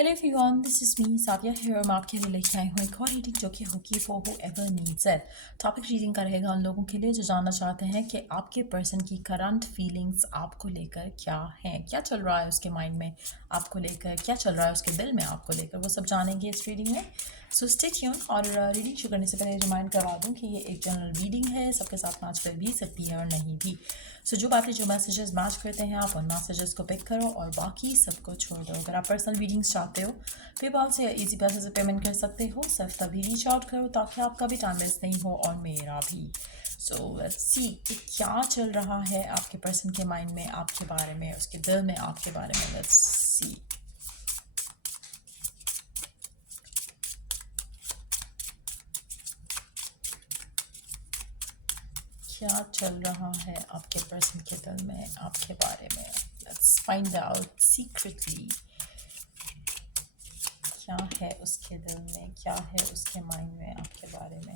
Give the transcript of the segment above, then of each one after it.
Hello everyone, this is me Saviya here. हम आपके लिए लेके आए हुए एक और रीडिंग जो कि होगी for whoever needs it. Topic reading का रहेगा उन लोगों के लिए जो जानना चाहते हैं कि आपके पर्सन की करंट फीलिंग्स आपको लेकर क्या हैं, क्या चल रहा है उसके माइंड में आपको लेकर, क्या चल रहा है उसके दिल में आपको लेकर, वो सब जानेंगे इस रीडिंग में। So stay tune. और रीडिंग शुरू करने से पहले रिमाइंड करवा दूँ कि ये एक जनरल रीडिंग है, सबके साथ मैच कर भी सकती है और नहीं भी। सो जो बातें जो मैसेजेस मैच करते हैं आप उन मैसेजेस को पिक करो और बाकी सबको छोड़ दो। अगर आप पर्सनल रीडिंग्स चाहते हो पेपाल से या इजी पैसे से पेमेंट कर सकते हो, सिर्फ तभी रीच आउट करो ताकि आपका भी टाइम वेस्ट नहीं हो और मेरा भी। सो लेट्स सी क्या चल रहा है आपके पर्सन के माइंड में आपके बारे में, उसके दिल में आपके बारे में। लेट्स सी क्या चल रहा है आपके पर्सन के दिल में आपके बारे में। लेट्स फाइंड आउट सीक्रेटली क्या है उसके दिल में, क्या है उसके माइंड में आपके बारे में।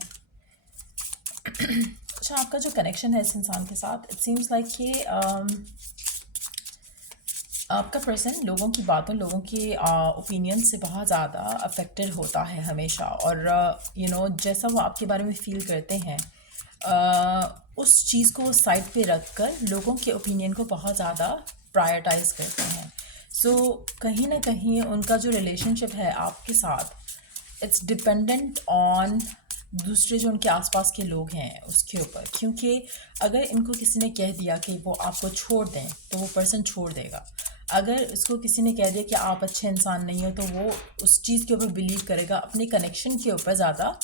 अच्छा, आपका जो कनेक्शन है इस इंसान के साथ, इट सीम्स लाइक कि आपका पर्सन लोगों की बातों, लोगों के ओपिनियन से बहुत ज़्यादा अफेक्टेड होता है हमेशा। और जैसा वो आपके बारे में फील करते हैं, उस चीज़ को साइड पे रख कर लोगों के ओपिनियन को बहुत ज़्यादा प्रायोरिटाइज करते हैं। सो कहीं ना कहीं उनका जो रिलेशनशिप है आपके साथ, इट्स डिपेंडेंट ऑन दूसरे जो उनके आसपास के लोग हैं उसके ऊपर। क्योंकि अगर इनको किसी ने कह दिया कि वो आपको छोड़ दें तो वो पर्सन छोड़ देगा। अगर इसको किसी ने कह दिया कि आप अच्छे इंसान नहीं हो तो वो उस चीज़ के ऊपर बिलीव करेगा, अपने कनेक्शन के ऊपर ज़्यादा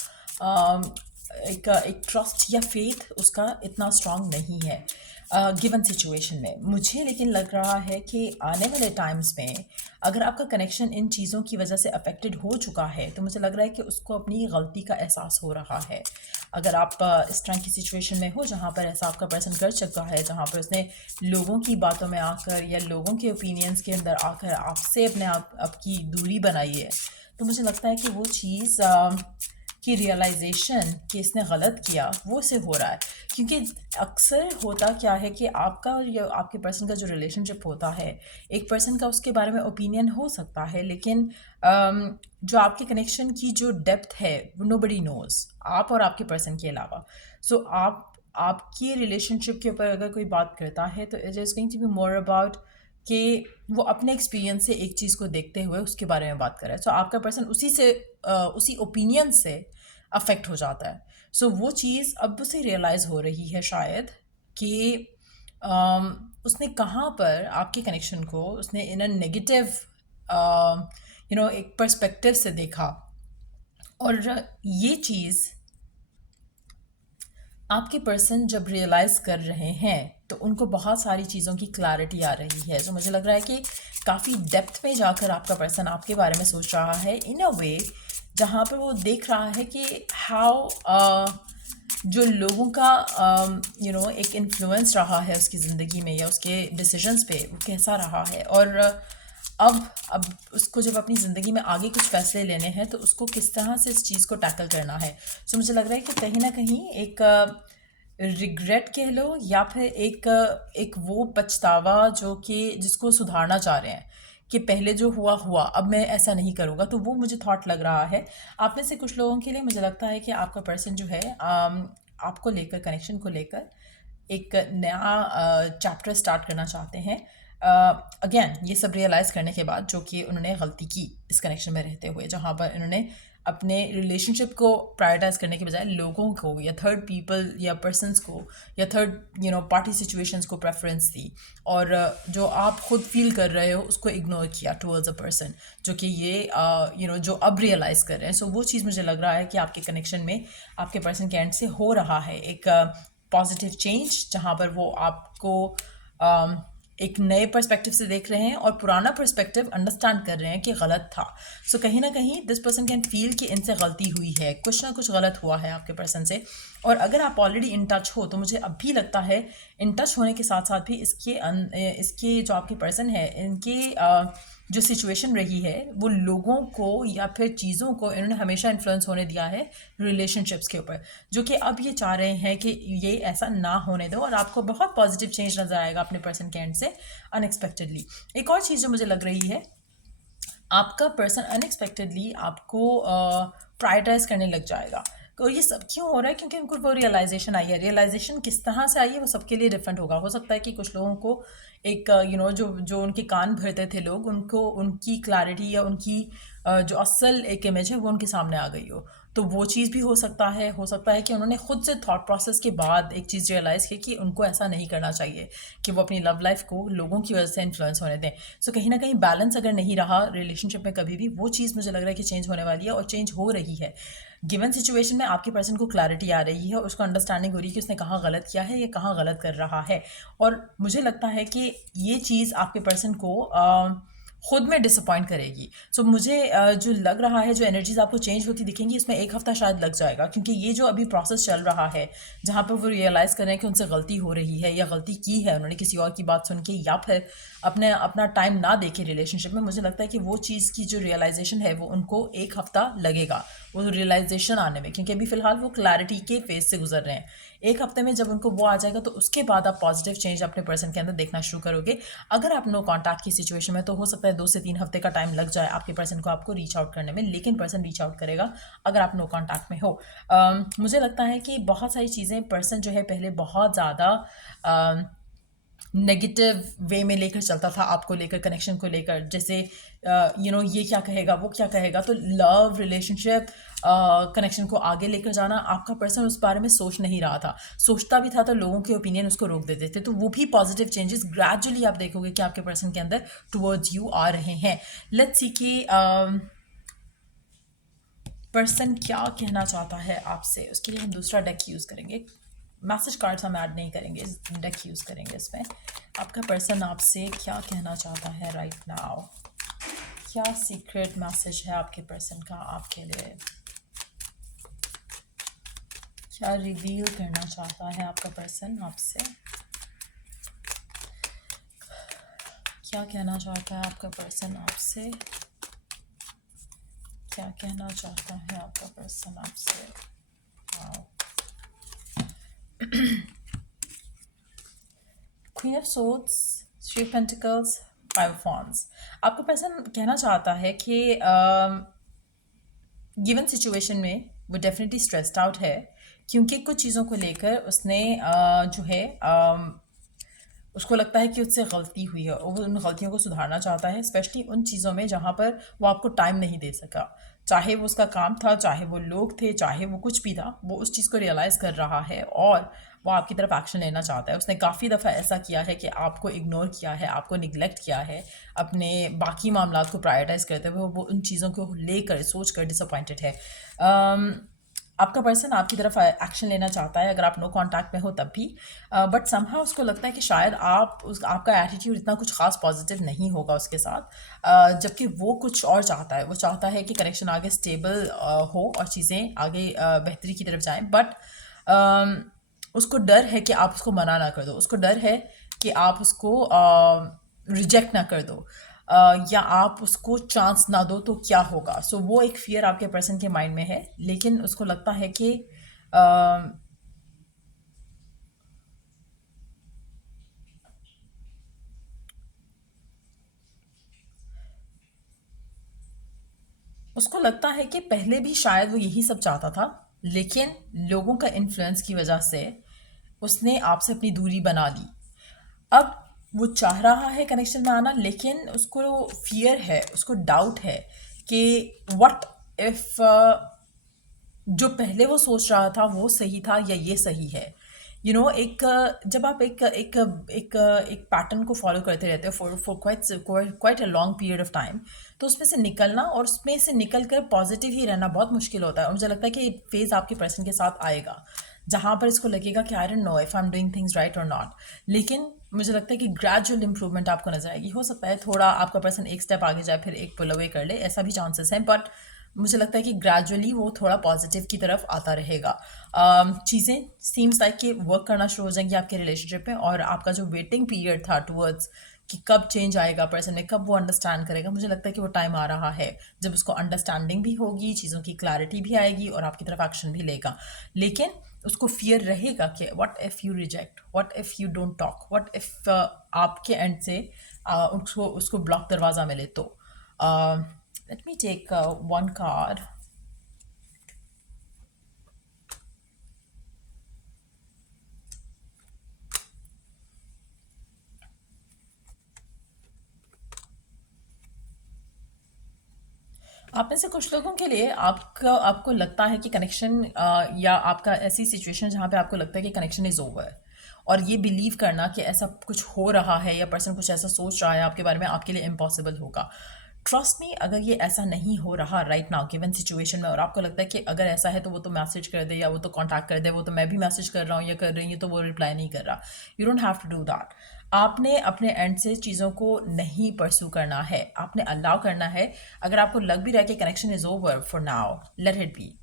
एक ट्रस्ट या फेथ उसका इतना स्ट्रांग नहीं है गिवन सिचुएशन में। मुझे लेकिन लग रहा है कि आने वाले टाइम्स में अगर आपका कनेक्शन इन चीज़ों की वजह से अफेक्टेड हो चुका है तो मुझे लग रहा है कि उसको अपनी गलती का एहसास हो रहा है। अगर आप इस तरह की सिचुएशन में हो जहाँ पर ऐसा आपका पर्सन कर चुका है, जहाँ पर उसने लोगों की बातों में आकर या लोगों के ओपिनियंस के अंदर आकर आपसे अपने आपकी दूरी बनाई है, तो मुझे लगता है कि वो चीज़ की रियलाइजेशन कि इसने गलत किया वो से हो रहा है। क्योंकि अक्सर होता क्या है कि आपका या आपके पर्सन का जो रिलेशनशिप होता है, एक पर्सन का उसके बारे में ओपिनियन हो सकता है, लेकिन जो आपके कनेक्शन की जो डेप्थ है वो नोबडी नोज, आप और आपके पर्सन के अलावा। सो आपकी रिलेशनशिप के ऊपर अगर कोई बात करता है तो it is going to be more about कि वो अपने एक्सपीरियंस से एक चीज़ को देखते हुए उसके बारे में बात कर रहा है। सो आपका पर्सन उसी ओपिनियन से अफेक्ट हो जाता है। सो वो चीज़ अब उसे रियलाइज़ हो रही है शायद कि उसने कहाँ पर आपके कनेक्शन को उसने इन अ नेगेटिव एक पर्सपेक्टिव से देखा। और ये चीज़ आपके पर्सन जब रियलाइज़ कर रहे हैं तो उनको बहुत सारी चीज़ों की क्लैरिटी आ रही है। तो मुझे लग रहा है कि काफ़ी डेप्थ में जाकर आपका पर्सन आपके बारे में सोच रहा है इन अ वे जहाँ पर वो देख रहा है कि हाउ जो लोगों का एक इन्फ्लुएंस रहा है उसकी ज़िंदगी में या उसके डिसीजंस पे, वो कैसा रहा है। और अब उसको जब अपनी ज़िंदगी में आगे कुछ फैसले लेने हैं तो उसको किस तरह से इस चीज़ को टैकल करना है। सो मुझे लग रहा है कि कहीं ना कहीं एक रिग्रेट कह लो या फिर एक वो पछतावा जो कि जिसको सुधारना चाह रहे हैं कि पहले जो हुआ हुआ, अब मैं ऐसा नहीं करूँगा। तो वो मुझे थॉट लग रहा है। आप में से कुछ लोगों के लिए मुझे लगता है कि आपका पर्सन जो है आपको लेकर, कनेक्शन को लेकर एक नया चैप्टर स्टार्ट करना चाहते हैं। अगेन ये सब रियलाइज़ करने के बाद जो कि उन्होंने गलती की इस कनेक्शन में रहते हुए, जहाँ पर इन्होंने अपने रिलेशनशिप को प्रायोरिटाइज करने के बजाय लोगों को या थर्ड पीपल या पर्सनस को या थर्ड पार्टी सिचुएशंस को प्रेफरेंस दी। और जो आप खुद फील कर रहे हो उसको इग्नोर किया टुवर्ड्स अ पर्सन जो कि ये जो अब रियलाइज़ कर रहे हैं। सो वो चीज़ मुझे लग रहा है कि आपके कनेक्शन में आपके पर्सन के एंड से हो रहा है एक पॉजिटिव चेंज, जहाँ पर वो आपको एक नए पर्सपेक्टिव से देख रहे हैं और पुराना पर्सपेक्टिव अंडरस्टैंड कर रहे हैं कि गलत था। सो कहीं ना कहीं दिस पर्सन कैन फील कि इनसे गलती हुई है, कुछ ना कुछ गलत हुआ है आपके पर्सन से। और अगर आप ऑलरेडी इन टच हो तो मुझे अब भी लगता है इन टच होने के साथ साथ भी इसके जो आपके पर्सन है इनके जो सिचुएशन रही है वो लोगों को या फिर चीज़ों को इन्होंने हमेशा इन्फ्लुएंस होने दिया है रिलेशनशिप्स के ऊपर, जो कि अब ये चाह रहे हैं कि ये ऐसा ना होने दो और आपको बहुत पॉजिटिव चेंज नज़र आएगा अपने पर्सन के एंड से अनएक्सपेक्टेडली। एक और चीज़ जो मुझे लग रही है आपका पर्सन अनएक्सपेक्टेडली आपको प्रायोरिटाइज करने लग जाएगा। तो ये सब क्यों हो रहा है? क्योंकि उनको वो रियलाइजेशन आई है। रियलाइजेशन किस तरह से आई है वो सबके लिए डिफरेंट होगा। हो सकता है कि कुछ लोगों को एक जो जो उनके कान भरते थे लोग, उनको उनकी क्लैरिटी या उनकी जो असल एक इमेज है वो उनके सामने आ गई हो। तो वो चीज़ भी हो सकता है। हो सकता है कि उन्होंने खुद से थॉट प्रोसेस के बाद एक चीज़ रियलाइज़ की कि उनको ऐसा नहीं करना चाहिए, कि वो अपनी लव लाइफ को लोगों की वजह से इन्फ्लुएंस होने दें। सो कहीं ना कहीं बैलेंस अगर नहीं रहा रिलेशनशिप में कभी भी, वो चीज़ मुझे लग रहा है कि चेंज होने वाली है और चेंज हो रही है। गिवन सिचुएशन में आपके पर्सन को क्लैरिटी आ रही है, उसको अंडरस्टैंडिंग हो रही है कि उसने कहाँ गलत किया है या कहाँ गलत कर रहा है। और मुझे लगता है कि ये चीज़ आपके पर्सन को खुद में डिसअपॉइंट करेगी। सो मुझे जो लग रहा है, जो एनर्जीज आपको चेंज होती दिखेंगी, इसमें 1 हफ्ता शायद लग जाएगा, क्योंकि ये जो अभी प्रोसेस चल रहा है जहाँ पर वो रियलाइज़ कर रहे हैं कि उनसे गलती हो रही है या गलती की है उन्होंने किसी और की बात सुन के, या फिर अपना टाइम ना देके रिलेशनशिप में, मुझे लगता है कि वो चीज़ की जो रियलाइजेशन है वो उनको 1 हफ्ता लगेगा वो रियलाइजेशन आने में, क्योंकि अभी फिलहाल वो क्लैरिटी के फेज से गुजर रहे हैं। 1 हफ्ते में जब उनको वो आ जाएगा तो उसके बाद आप पॉजिटिव चेंज अपने पर्सन के अंदर देखना शुरू करोगे। अगर आप नो कॉन्टैक्ट की सिचुएशन में, तो हो सकता है 2 से 3 हफ्ते का टाइम लग जाए आपके पर्सन को आपको रीच आउट करने में, लेकिन पर्सन रीच आउट करेगा अगर आप नो कॉन्टैक्ट में हो। मुझे लगता है कि बहुत सारी चीज़ें पर्सन जो है पहले बहुत ज़्यादा नेगेटिव वे में लेकर चलता था आपको लेकर, कनेक्शन को लेकर, जैसे ये क्या कहेगा, वो क्या कहेगा। तो लव रिलेशनशिप कनेक्शन को आगे लेकर जाना, आपका पर्सन उस बारे में सोच नहीं रहा था। सोचता भी था तो लोगों के ओपिनियन उसको रोक देते थे। तो वो भी पॉजिटिव चेंजेस ग्रेजुअली आप देखोगे कि आपके पर्सन के अंदर टुवर्ड्स यू आ रहे हैं। लेट्स सी कि पर्सन क्या कहना चाहता है आपसे। उसके लिए हम दूसरा डेक यूज़ करेंगे। मैसेज कार्ड्स हम ऐड नहीं करेंगे, डेक यूज़ करेंगे इसमें। आपका पर्सन आपसे क्या कहना चाहता है राइट नाउ? क्या सीक्रेट मैसेज है आपके पर्सन का आपके लिए? क्या रिवील करना चाहता है आपका पर्सन आपसे? क्या कहना चाहता है आपका पर्सन आपसे? क्या कहना चाहता है आपका पर्सन आपसे? Queen of swords, three of pentacles, five of wands. आपका पर्सन कहना चाहता है कि गिवन सिचुएशन में वो डेफिनेटली स्ट्रेस्ड आउट है, क्योंकि कुछ चीज़ों को लेकर उसने जो है उसको लगता है कि उससे गलती हुई है और वो उन गलतियों को सुधारना चाहता है, स्पेशली उन चीज़ों में जहाँ पर वो आपको टाइम नहीं दे सका। चाहे वो उसका काम था, चाहे वो लोग थे, चाहे वो कुछ भी था, वो उस चीज़ को रियलाइज़ कर रहा है और वो आपकी तरफ एक्शन लेना चाहता है। उसने काफ़ी दफ़ा ऐसा किया है कि आपको इग्नोर किया है, आपको निगलेक्ट किया है, अपने बाकी मामलात को प्रायोरिटाइज़ करते हुए वो उन चीज़ों को लेकर सोच कर डिसअपॉइंटेड है। आपका पर्सन आपकी तरफ एक्शन लेना चाहता है अगर आप नो कॉन्टैक्ट में हो तब भी, बट समहाउ उसको लगता है कि शायद आपका एटीट्यूड इतना कुछ खास पॉजिटिव नहीं होगा उसके साथ, जबकि वो कुछ और चाहता है। वो चाहता है कि कनेक्शन आगे स्टेबल हो और चीज़ें आगे बेहतरी की तरफ जाएं, बट उसको डर है कि आप उसको मना ना कर दो। उसको डर है कि आप उसको रिजेक्ट ना कर दो, या आप उसको चांस ना दो तो क्या होगा। सो वो एक फियर आपके पर्सन के माइंड में है, लेकिन उसको लगता है कि उसको लगता है कि पहले भी शायद वो यही सब चाहता था, लेकिन लोगों का इन्फ्लुएंस की वजह से उसने आपसे अपनी दूरी बना ली। अब वो चाह रहा है कनेक्शन में आना, लेकिन उसको फियर है, उसको डाउट है कि व्हाट इफ जो पहले वो सोच रहा था वो सही था या ये सही है। एक जब आप एक पैटर्न को फॉलो करते रहते हो for quite a long period of time, तो उसमें से निकलना और उसमें से निकल कर पॉजिटिव ही रहना बहुत मुश्किल होता है। और मुझे लगता है कि फेज़ आपके पर्सन के साथ आएगा जहाँ पर इसको लगेगा कि I don't know if I am doing things right और नॉट, लेकिन मुझे लगता है कि ग्रेजुअल इंप्रूवमेंट आपको नजर आएगी। हो सकता है थोड़ा आपका पर्सन एक स्टेप आगे जाए फिर एक पुल अवे कर ले, ऐसा भी चांसेस हैं, बट मुझे लगता है कि ग्रेजुअली वो थोड़ा पॉजिटिव की तरफ आता रहेगा। चीज़ें सीम्स लाइक कि वर्क करना शुरू हो जाएंगी आपके रिलेशनशिप में, और आपका जो वेटिंग पीरियड था टूवर्ड्स कि कब चेंज आएगा पर्सन में, कब वो अंडरस्टैंड करेगा, मुझे लगता है कि वो टाइम आ रहा है जब उसको अंडरस्टैंडिंग भी होगी, चीज़ों की क्लैरिटी भी आएगी और आपकी तरफ एक्शन भी लेगा। लेकिन उसको फियर रहेगा कि what if you reject, what if you don't talk, what if आपके एंड से उसको ब्लॉक दरवाज़ा मिले तो। Let me take one card. आप में से कुछ लोगों के लिए आपको लगता है कि कनेक्शन या आपका ऐसी सिचुएशन जहाँ पे आपको लगता है कि कनेक्शन इज़ ओवर, और ये बिलीव करना कि ऐसा कुछ हो रहा है या पर्सन कुछ ऐसा सोच रहा है आपके बारे में, आपके लिए इम्पॉसिबल होगा। ट्रस्ट मी, अगर ये ऐसा नहीं हो रहा राइट नाउ गिवन सिचुएशन में, और आपको लगता है कि अगर ऐसा है तो वो तो मैसेज कर दे, या वो तो कांटेक्ट कर दे, वो तो मैं भी मैसेज कर रहा हूँ या कर रही हूँ तो वो रिप्लाई नहीं कर रहा, you don't have to do that. आपने अपने एंड से चीज़ों को नहीं परस्यू करना है, आपने अलाउ करना है। अगर आपको लग भी रहा है कि connection is over for now, late it B.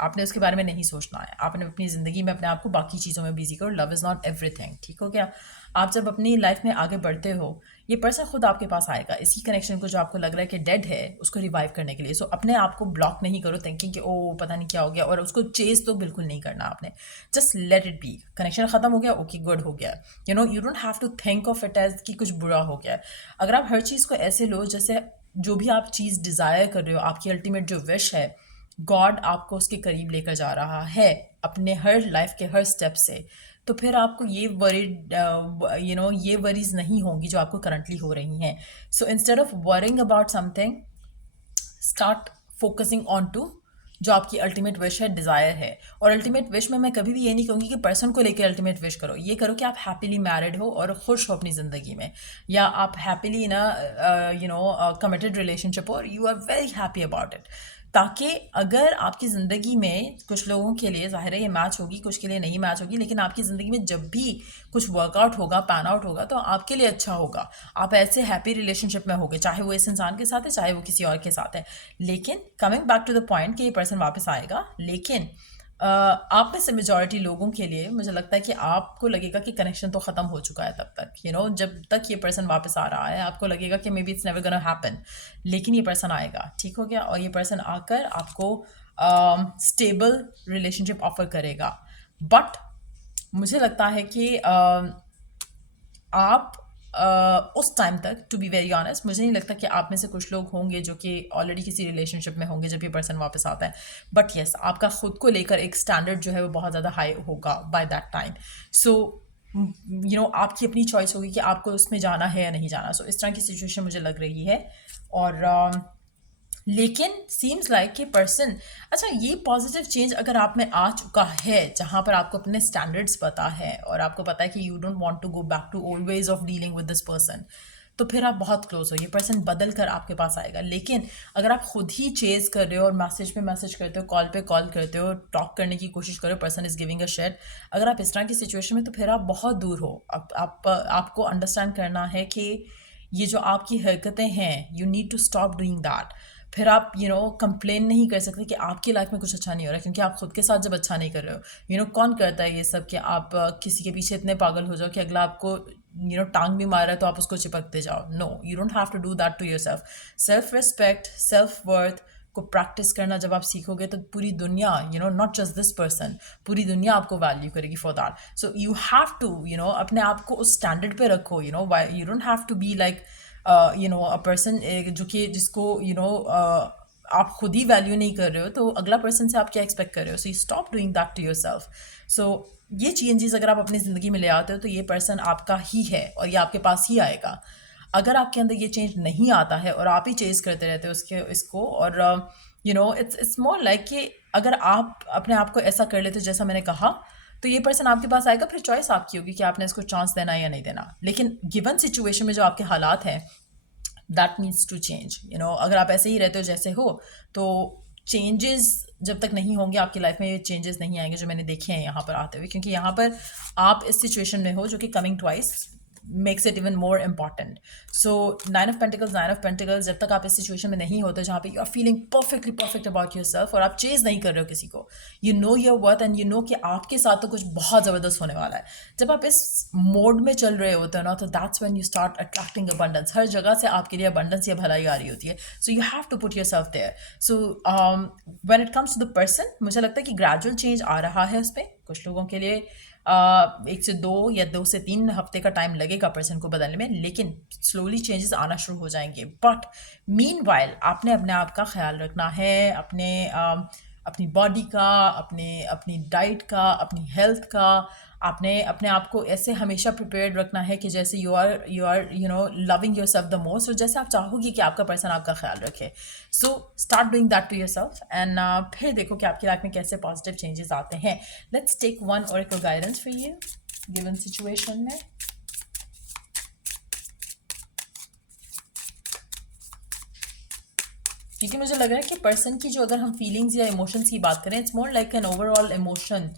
आपने उसके बारे में नहीं सोचना है, आपने अपनी ज़िंदगी में अपने आप को बाकी चीज़ों में बिजी करो। लव इज़ नॉट एवरीथिंग, ठीक हो गया। आप जब अपनी लाइफ में आगे बढ़ते हो, ये पर्सन खुद आपके पास आएगा, इसी कनेक्शन को जो आपको लग रहा है कि डेड है उसको रिवाइव करने के लिए। सो अपने आप को ब्लॉक नहीं करो थिंकिंग कि ओ पता नहीं क्या हो गया, और उसको चेज तो बिल्कुल नहीं करना आपने। Just let it be. Connection ख़त्म हो गया, ओके गुड हो गया। You don't have to think of it as कि कुछ बुरा हो गया। अगर आप हर चीज़ को ऐसे लो जैसे जो भी आप चीज़ डिज़ायर कर रहे हो, आपकी अल्टीमेट जो विश है, गॉड आपको उसके करीब लेकर जा रहा है अपने हर लाइफ के हर स्टेप से, तो फिर आपको ये वरीड ये वरीज नहीं होंगी जो आपको करंटली हो रही हैं। So instead of worrying about something, start focusing on to जो आपकी अल्टीमेट विश है, डिज़ायर है। और अल्टीमेट विश में मैं कभी भी ये नहीं कहूँगी कि पर्सन को लेकर अल्टीमेट विश करो, ये करो कि आप हैप्पीली मैरिड हो और खुश हो अपनी ज़िंदगी में, या आप हैप्पीली इन कमिटेड रिलेशनशिप हो और you are very happy about it. ताकि अगर आपकी ज़िंदगी में कुछ लोगों के लिए ज़ाहिर है ये मैच होगी, कुछ के लिए नहीं मैच होगी, लेकिन आपकी ज़िंदगी में जब भी कुछ वर्कआउट होगा, पैन आउट होगा, तो आपके लिए अच्छा होगा। आप ऐसे हैप्पी रिलेशनशिप में होगे, चाहे वो इस इंसान के साथ है, चाहे वो किसी और के साथ है। लेकिन coming back to the point कि ये पर्सन वापस आएगा, लेकिन आप में से मेजॉरिटी लोगों के लिए मुझे लगता है कि आपको लगेगा कि कनेक्शन तो ख़त्म हो चुका है तब तक, जब तक ये पर्सन वापस आ रहा है आपको लगेगा कि may be it's never gonna happen, लेकिन ये पर्सन आएगा, ठीक हो गया। और ये पर्सन आकर आपको स्टेबल रिलेशनशिप ऑफर करेगा। बट मुझे लगता है कि आप उस टाइम तक, टू बी वेरी ऑनेस्ट, मुझे नहीं लगता कि आप में से कुछ लोग होंगे जो कि ऑलरेडी किसी रिलेशनशिप में होंगे जब ये पर्सन वापस आता है। बट येस, आपका खुद को लेकर एक स्टैंडर्ड जो है वो बहुत ज़्यादा हाई होगा बाय दैट टाइम। सो आपकी अपनी चॉइस होगी कि आपको उसमें जाना है या नहीं जाना। सो इस तरह की सिचुएशन मुझे लग रही है। और लेकिन सीम्स लाइक कि पर्सन, अच्छा, ये पॉजिटिव चेंज अगर आप में आ चुका है जहाँ पर आपको अपने स्टैंडर्ड्स पता है और आपको पता है कि you don't want to go back to old ways of dealing with this person, तो फिर आप बहुत क्लोज हो, ये पर्सन बदल कर आपके पास आएगा। लेकिन अगर आप खुद ही चेज कर रहे हो और मैसेज पे मैसेज करते हो, कॉल पे कॉल करते हो, टॉक करने की कोशिश करो, पर्सन इज गिविंग अ शेट, अगर आप इस तरह की सिचुएशन में, तो फिर आप बहुत दूर हो। आपको अंडरस्टैंड करना है कि ये जो आपकी हरकतें हैं, you need to stop doing that. फिर आप कंप्लेन नहीं कर सकते कि आपकी लाइफ में कुछ अच्छा नहीं हो रहा, क्योंकि आप खुद के साथ जब अच्छा नहीं कर रहे हो। कौन करता है ये सब कि आप किसी के पीछे इतने पागल हो जाओ कि अगला आपको टांग भी मार रहा है तो आप उसको चिपकते जाओ। No, you don't have to do that to yourself. Self respect, self worth को प्रैक्टिस करना जब आप सीखोगे, तो पूरी दुनिया, नॉट जस्ट दिस पर्सन, पूरी दुनिया आपको वैल्यू करेगी for that. So you have to अपने आप को उस स्टैंडर्ड पे रखो। You don't have to be like a person जो कि जिसको आप खुद ही वैल्यू नहीं कर रहे हो, तो अगला पर्सन से आप क्या एक्सपेक्ट कर रहे हो। So you stop doing that to yourself. So ये चेंजेस अगर आप अपनी ज़िंदगी में ले आते हो, तो ये पर्सन आपका ही है और ये आपके पास ही आएगा। अगर आपके अंदर ये चेंज नहीं आता है और आप ही चेंज करते रहते हो इसको, और इट्स मोर लाइक कि अगर आप अपने आप को ऐसा कर लेते हो जैसा मैंने कहा, तो ये पर्सन आपके पास आएगा, फिर चॉइस आपकी होगी कि आपने इसको चांस देना है या नहीं देना। लेकिन गिवन सिचुएशन में जो आपके हालात हैं, दैट नीड्स टू चेंज। अगर आप ऐसे ही रहते हो जैसे हो, तो चेंजेस जब तक नहीं होंगे आपकी लाइफ में, ये चेंजेस नहीं आएंगे जो मैंने देखे हैं यहाँ पर आते हुए। क्योंकि यहाँ पर आप इस सिचुएशन में हो जो कि coming twice makes it even more important. So 9 of pentacles, जब तक आप इस सिचुएशन में नहीं होते जहाँ पे you are feeling perfectly perfect about yourself और आप चेज नहीं कर रहे हो किसी को, you know your worth and you know कि आपके साथ तो कुछ बहुत ज़बरदस्त होने वाला है। जब आप इस मोड में चल रहे होते हो ना, तो that's when you start attracting abundance. हर जगह से आपके लिए अबंडेंस या भलाई आ रही होती है। So you have to put yourself there. So when it comes to the person, मुझे लगता है कि ग्रेजुअल चेंज आ रहा है उस पर। कुछ लोगों के लिए 1 से 2 या 2 से 3 हफ्ते का टाइम लगेगा पर्सन को बदलने में, लेकिन स्लोली चेंजेस आना शुरू हो जाएंगे। बट मीनवाइल आपने अपने आप का ख्याल रखना है, अपनी बॉडी का, अपनी डाइट का, अपनी हेल्थ का। आपने अपने आप को ऐसे हमेशा प्रिपेयर्ड रखना है कि जैसे you are loving yourself the most, और जैसे आप चाहोगी कि आपका पर्सन आपका ख्याल रखे। So start doing that to yourself and फिर देखो कि आपकी लाइफ में कैसे पॉजिटिव चेंजेस आते हैं। Let's take one oracle guidance for you given situation में। क्योंकि मुझे लग रहा है कि पर्सन की जो, अगर हम फीलिंग्स या इमोशंस की बात करें, it's more like an overall emotion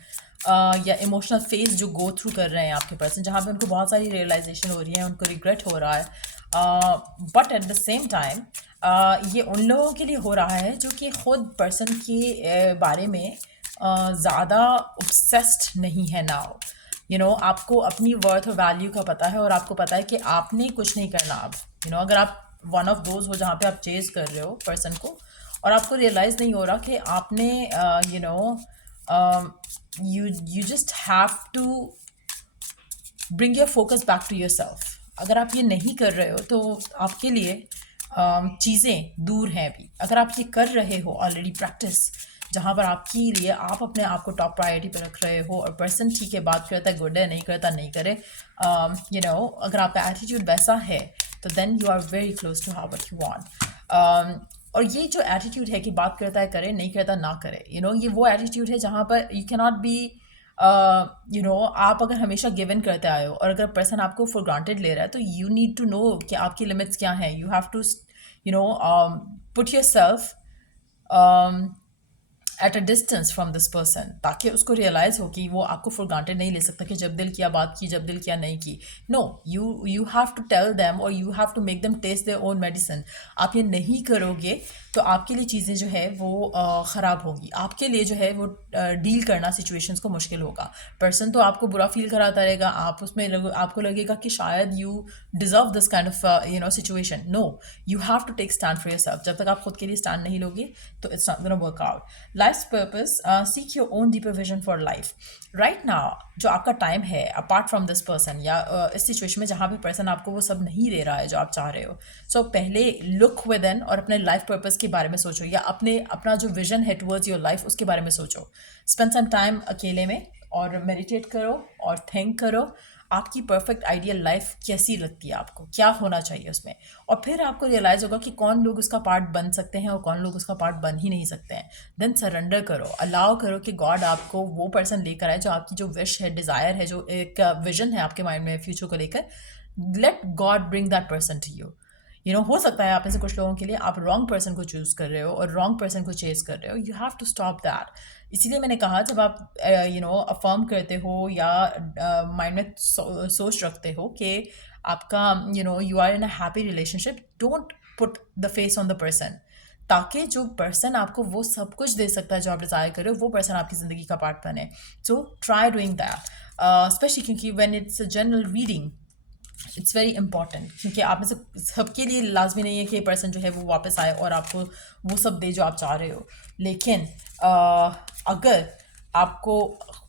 या इमोशनल फेज जो गो थ्रू कर रहे हैं आपके पर्सन, जहाँ पे उनको बहुत सारी रियलाइजेशन हो रही है, उनको रिग्रेट हो रहा है। But at the same time ये उन लोगों के लिए हो रहा है जो कि खुद पर्सन के बारे में ज़्यादा ऑब्सेस्ड नहीं है नाउ। आपको अपनी वर्थ और वैल्यू का पता है, और आपको पता है कि आपने कुछ नहीं करना अब। अगर आप वन ऑफ दोज हो जहाँ पे आप चेज कर रहे हो पर्सन को, और आपको रियलाइज़ नहीं हो रहा कि आपने you just have to bring your focus back to yourself। अगर आप ये नहीं कर रहे हो तो आपके लिए चीज़ें दूर हैं अभी। अगर आप ये कर रहे हो ऑलरेडी प्रैक्टिस, जहाँ पर आपके लिए आप अपने आप को टॉप प्रायोरिटी पर रख रहे हो, और पर्सन ठीक है बात करता है गुड है, नहीं करता नहीं करे, अगर आपका एटीट्यूड वैसा है तो then you are very close to how what you want. और ये जो एटीट्यूड है कि बात करता है करे, नहीं करता ना करे, ये वो एटीट्यूड है जहाँ पर यू कैन नॉट बी आप अगर हमेशा गिवन करते आए हो, और अगर पर्सन आपको फॉर ग्रांटेड ले रहा है, तो यू नीड टू नो कि आपकी लिमिट्स क्या हैं। You have to put yourself at a distance from this person, ताकि उसको रियलाइज़ हो कि वो आपको फॉर ग्रांटेड नहीं ले सकता कि जब दिल किया बात की, जब दिल किया नहीं की। No, you have to tell them, और you have to make them taste their own medicine. आप ये नहीं करोगे तो आपके लिए चीज़ें जो है वो ख़राब होगी, आपके लिए जो है वो डील करना सिचुएशंस को मुश्किल होगा। पर्सन तो आपको बुरा फील कराता रहेगा, आप उसमें आपको लगेगा कि शायद you deserve this kind of situation. No, you have to take stand for yourself. जब तक आप खुद के लिए स्टैंड नहीं लोगे तो it's not gonna work out. Life's purpose, seek your own deeper vision for life. Right now जो आपका टाइम है अपार्ट फ्रॉम दिस पर्सन, या इस सिचुएशन में जहाँ पे पर्सन आपको वो सब नहीं दे रहा है जो आप चाह रहे हो, सो पहले लुक विद इन और अपने लाइफ पर्पस के बारे में सोचो, या अपना जो विजन है टुवर्ड्स योर लाइफ उसके बारे में सोचो। स्पेंड सम टाइम अकेले में और मेडिटेट करो और थिंक करो आपकी परफेक्ट आइडियल लाइफ कैसी लगती है, आपको क्या होना चाहिए उसमें, और फिर आपको रियलाइज़ होगा कि कौन लोग उसका पार्ट बन सकते हैं और कौन लोग उसका पार्ट बन ही नहीं सकते हैं। देन सरेंडर करो, अलाउ करो कि गॉड आपको वो पर्सन लेकर आए जो आपकी जो विश है, डिज़ायर है, जो एक विजन है आपके माइंड में फ्यूचर को लेकर। Let God bring that person to you. हो सकता है आप में से कुछ लोगों के लिए आप रॉन्ग पर्सन को चूज़ कर रहे हो और रॉन्ग पर्सन को चेज कर रहे हो। You have to stop that. इसीलिए मैंने कहा, जब आप अफर्म करते हो या माइंड में सोच रखते हो कि आपका you are in a happy relationship, don't put the face on the person, ताकि जो पर्सन आपको वो सब कुछ दे सकता है जो आप डिज़ायर कर रहे हो, वो पर्सन आपकी ज़िंदगी का पार्ट बने। So try doing that, especially क्योंकि when it's a general reading it's very important, क्योंकि आप में से सबके लिए लाजमी नहीं है कि पर्सन जो है वो वापस आए और आपको वो सब दे जो आप चाह रहे हो। लेकिन अगर आपको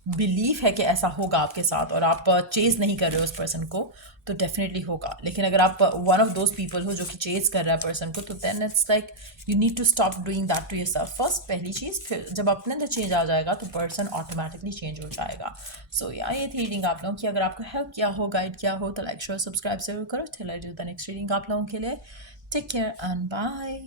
बिलीव है कि ऐसा होगा आपके साथ और आप चेज़ नहीं कर रहे हो उस पर्सन को, तो डेफिनेटली होगा। लेकिन अगर आप वन ऑफ दोज पीपल हो जो कि चेज़ कर रहा है पर्सन को, तो then it's like you need to stop doing that to yourself first, पहली चीज़। फिर जब अपने अंदर चेंज आ जाएगा तो पर्सन ऑटोमेटिकली चेंज हो जाएगा। सो या ये थी रीडिंग आप लोगों की। अगर आपको हेल्प किया हो, गाइड किया हो, तो लाइक शेयर सब्सक्राइब जरूर करो। Till I do the next reading आप लोगों के लिए। Take care and bye.